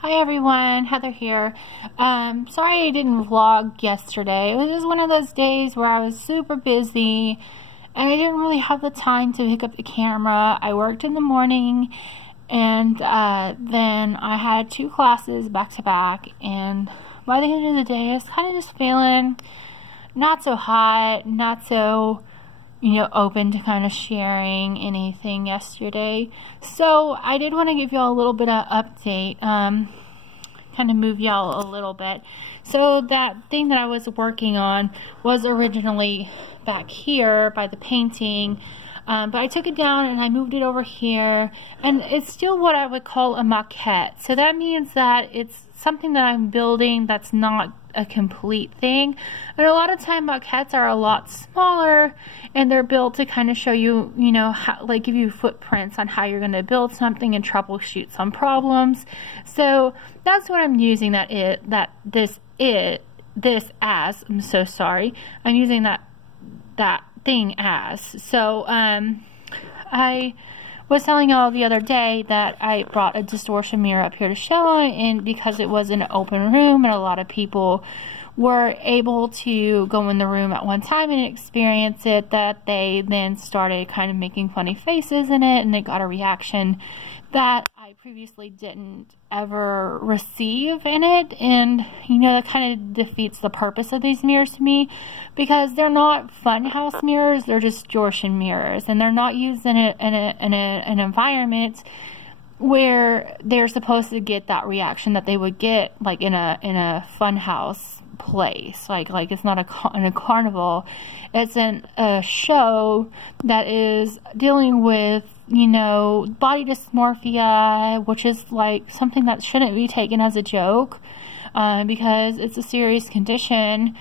Hi everyone, Heather here. Sorry I didn't vlog yesterday. It was just one of those days where I was super busy and I didn't really have the time to pick up the camera. I worked in the morning and then I had 2 classes back to back, and by the end of the day I was kind of just feeling not so hot, not so open to kind of sharing anything yesterday. So I did want to give y'all a little bit of update, kind of move y'all a little bit. So that thing that I was working on was originally back here by the painting, but I took it down and I moved it over here, and it's still what I would call a maquette. So that means that it's something that I'm building that's not a complete thing. And a lot of time maquettes are a lot smaller and they're built to kind of show you, how, like, give you footprints on how you're going to build something and troubleshoot some problems. So that's what I'm using this as. I'm so sorry. I'm using that thing as. So I was telling y'all the other day that I brought a distortion mirror up here to show, and because it was an open room and a lot of people were able to go in the room at one time and experience it, that they then started kind of making funny faces in it, and it got a reaction that I previously didn't ever receive in it. And that kind of defeats the purpose of these mirrors to me, because they're not funhouse mirrors, they're distortion mirrors, and they're not used in an environment where they're supposed to get that reaction that they would get like in a funhouse place. Like it's not in a carnival. It's in a show that is dealing with body dysmorphia, which is like something that shouldn't be taken as a joke, because it's a serious condition.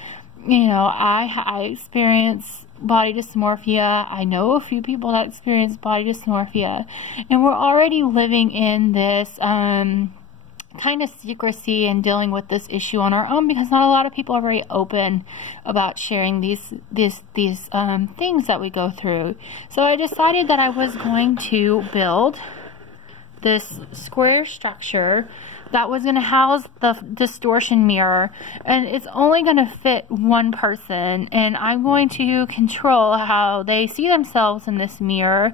I experience body dysmorphia. I know a few people that experience body dysmorphia, and we're already living in this kind of secrecy and dealing with this issue on our own, because not a lot of people are very open about sharing these things that we go through. So I decided that I was going to build this square structure that was going to house the distortion mirror, and it's only going to fit one person, and I'm going to control how they see themselves in this mirror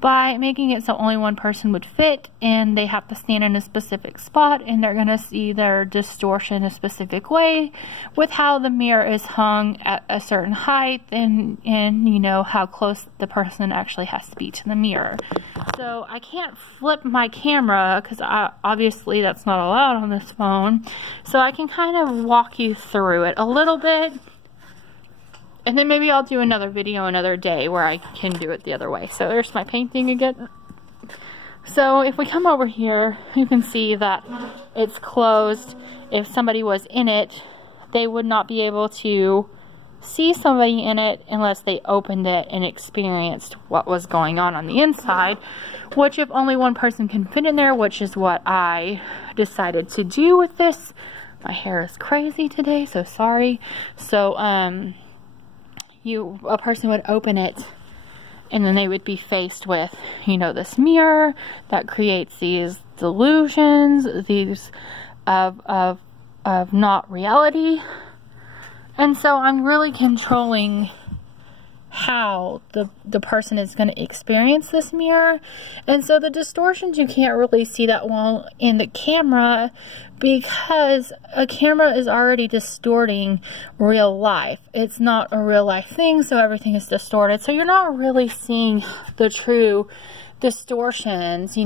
by making it so only one person would fit, and they have to stand in a specific spot, and they're going to see their distortion a specific way with how the mirror is hung at a certain height, and how close the person actually has to be to the mirror. So I can't flip my camera because obviously that's not allowed on this phone, so I can kind of walk you through it a little bit. And then maybe I'll do another video another day where I can do it the other way. So there's my painting again. So if we come over here, you can see that it's closed. If somebody was in it, they would not be able to see somebody in it unless they opened it and experienced what was going on the inside. Which, if only one person can fit in there, which is what I decided to do with this. My hair is crazy today, so sorry. So, a person would open it, and then they would be faced with, this mirror that creates these delusions, these of not reality. And so I'm really controlling how the person is going to experience this mirror. And so the distortions, you can't really see that well in the camera, because a camera is already distorting real life. It's not a real life thing, so everything is distorted. So you're not really seeing the true distortions,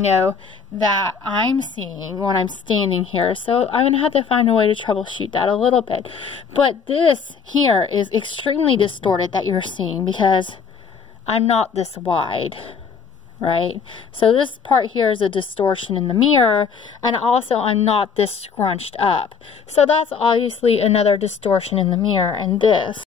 that I'm seeing when I'm standing here. So I'm going to have to find a way to troubleshoot that a little bit. But this here is extremely distorted that you're seeing, because I'm not this wide, right? So this part here is a distortion in the mirror, and also I'm not this scrunched up. So that's obviously another distortion in the mirror, and this